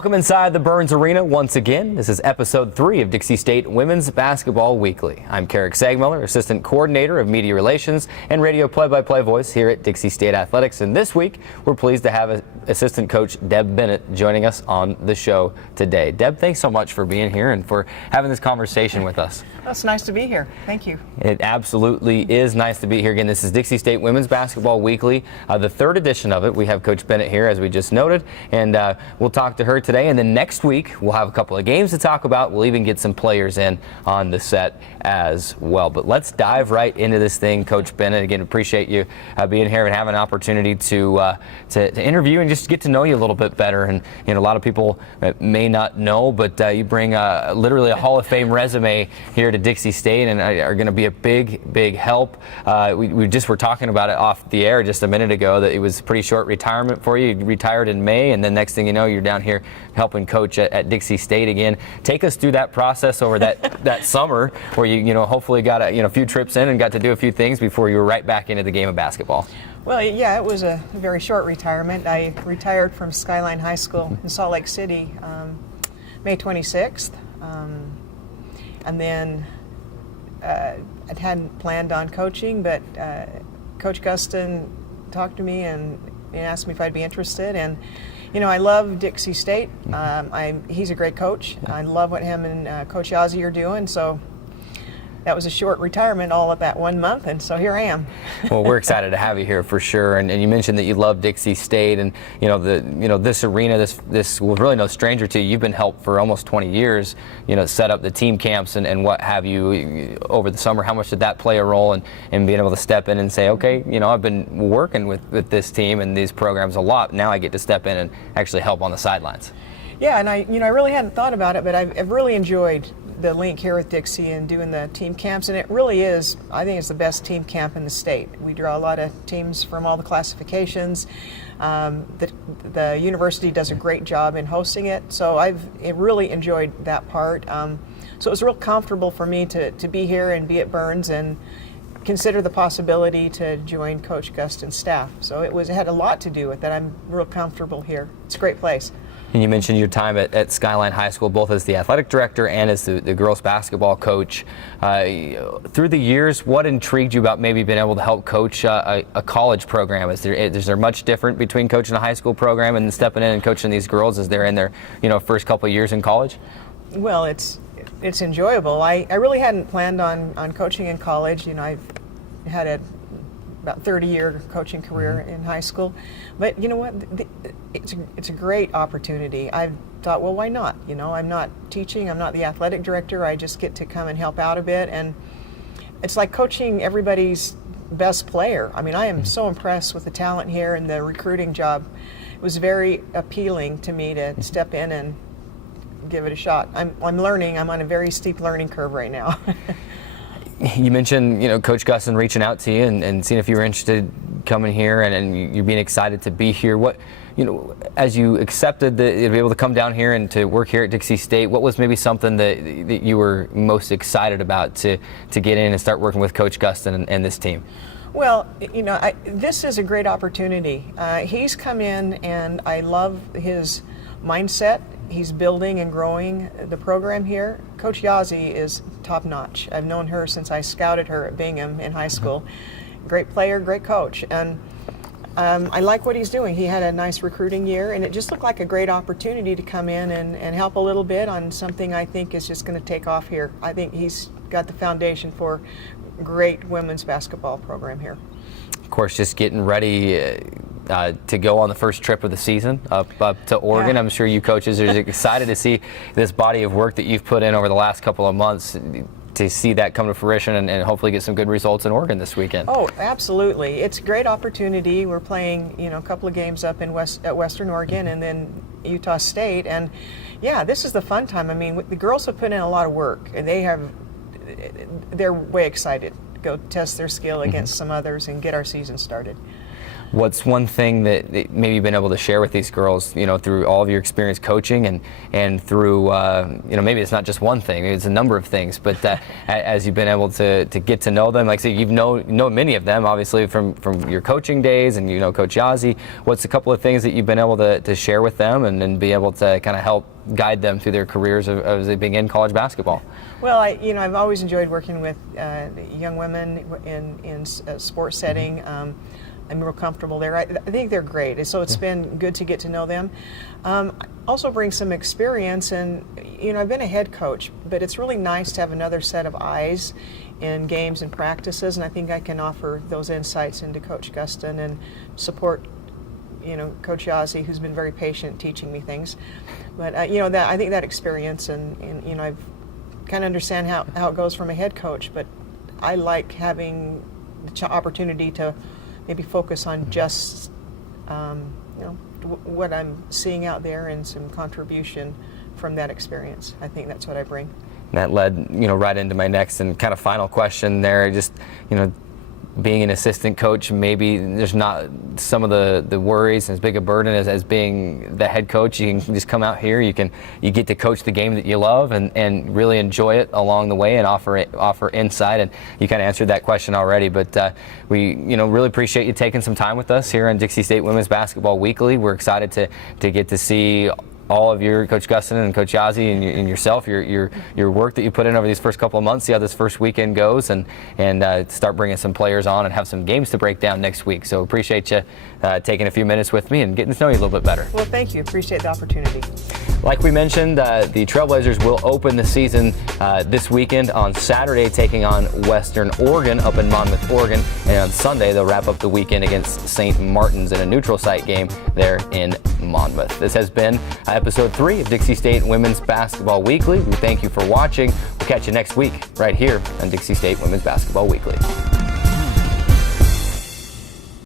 Welcome inside the Burns Arena once again. This is episode 3 of Dixie State Women's Basketball Weekly. I'm Carrick Sagmiller, Assistant Coordinator of Media Relations and Radio Play-by-Play Voice here at Dixie State Athletics. And this week, we're pleased to have Assistant Coach Deb Bennett joining us on the show today. Deb, thanks so much for being here and for having this conversation with us. Well, it's nice to be here. Thank you. It absolutely is nice to be here again. This is Dixie State Women's Basketball Weekly, the third edition of it. We have Coach Bennett here, as we just noted, and we'll talk to her today. And then next week, we'll have a couple of games to talk about. We'll even get some players in on the set as well. But let's dive right into this thing, Coach Bennett. Again, appreciate you being here and having an opportunity to interview and just get to know you a little bit better. And a lot of people may not know, but you bring literally a Hall of Fame resume here to Dixie State and are going to be a big help. We just were talking about it off the air just a minute ago that it was a pretty short retirement for you. You retired in May, and then next thing you know, you're down here helping coach at Dixie State again. Take us through that process over that summer where you hopefully got a few trips in and got to do a few things before you were right back into the game of basketball. Well, yeah, it was a very short retirement. I retired from Skyline High School in Salt Lake City May 26th. And then I hadn't planned on coaching, but Coach Gustin talked to me and asked me if I'd be interested. And I love Dixie State. He's a great coach. I love what him and Coach Ghazi are doing. So that was a short retirement all of that 1 month, and so here I am. Well, we're excited to have you here for sure. And you mentioned that you love Dixie State, and this arena, this was really no stranger to you. You've been helped for almost 20 years. Set up the team camps and what have you over the summer. How much did that play a role in being able to step in and say, okay, I've been working with this team and these programs a lot. Now I get to step in and actually help on the sidelines. Yeah, and I really hadn't thought about it, but I've really enjoyed the link here with Dixie and doing the team camps, and it really is, I think it's the best team camp in the state. We draw a lot of teams from all the classifications. The university does a great job in hosting it, so I've really enjoyed that part. So it was real comfortable for me to be here and be at Burns and consider the possibility to join Coach Gustin's staff. So it had a lot to do with that. I'm real comfortable here. It's a great place. And you mentioned your time at Skyline High School, both as the athletic director and as the girls basketball coach. Through the years, what intrigued you about maybe being able to help coach a college program? Is there much different between coaching a high school program and stepping in and coaching these girls as they're in their first couple of years in college? Well, it's enjoyable. I really hadn't planned on coaching in college. I've had about 30-year coaching career in high school, but you know what? It's a great opportunity. I thought, well, why not? I'm not teaching. I'm not the athletic director. I just get to come and help out a bit, and it's like coaching everybody's best player. I mean, I am so impressed with the talent here and the recruiting job. It was very appealing to me to step in and give it a shot. I'm learning. I'm on a very steep learning curve right now. You mentioned, Coach Gustin reaching out to you and seeing if you were interested coming here and you being excited to be here. What, as you accepted to be able to come down here and to work here at Dixie State, what was maybe something that you were most excited about to get in and start working with Coach Gustin and this team? Well, this is a great opportunity. He's come in and I love his mindset. He's building and growing the program here. Coach Ghazi is top notch. I've known her since I scouted her at Bingham in high school. Great player, great coach. And I like what he's doing. He had a nice recruiting year, and it just looked like a great opportunity to come in and help a little bit on something I think is just going to take off here. I think he's got the foundation for a great women's basketball program here. Of course, just getting ready to go on the first trip of the season up to Oregon. Yeah. I'm sure you coaches are excited to see this body of work that you've put in over the last couple of months, to see that come to fruition and hopefully get some good results in Oregon this weekend. Oh, absolutely. It's a great opportunity. We're playing, a couple of games up in Western Oregon and then Utah State. And yeah, this is the fun time. I mean, the girls have put in a lot of work, and they're way excited to go test their skill against some others and get our season started. What's one thing that maybe you've been able to share with these girls, through all of your experience coaching and through, maybe it's not just one thing, maybe it's a number of things, but as you've been able to get to know them, like I say, you've know many of them, obviously, from your coaching days, and Coach Ghazi. What's a couple of things that you've been able to share with them and be able to kind of help guide them through their careers as they begin college basketball? Well, I've always enjoyed working with young women in a sports setting. I'm real comfortable there. I think they're great, so it's been good to get to know them. Also bring some experience, and I've been a head coach, but it's really nice to have another set of eyes in games and practices, and I think I can offer those insights into Coach Gustin and support Coach Ghazi, who's been very patient teaching me things. But I think that experience, and I've kind of understand how it goes from a head coach, but I like having the opportunity to maybe focus on just what I'm seeing out there and some contribution from that experience. I think that's what I bring. And that led right into my next and kind of final question there. Just being an assistant coach, maybe there's not some of the worries and as big a burden as being the head coach. You can just come out here, you get to coach the game that you love and really enjoy it along the way and offer insight. And you kind of answered that question already, but we really appreciate you taking some time with us here on Dixie State Women's Basketball Weekly. We're excited to get to see all of your Coach Gustin and Coach Ghazi and yourself, your work that you put in over these first couple of months, see how this first weekend goes, and start bringing some players on and have some games to break down next week. So appreciate you taking a few minutes with me and getting to know you a little bit better. Well, thank you. Appreciate the opportunity. Like we mentioned, the Trailblazers will open the season this weekend on Saturday, taking on Western Oregon up in Monmouth, Oregon, and on Sunday they'll wrap up the weekend against St. Martin's in a neutral site game there in Monmouth. This has been episode 3 of Dixie State Women's Basketball Weekly. We thank you for watching. We'll catch you next week right here on Dixie State Women's Basketball Weekly.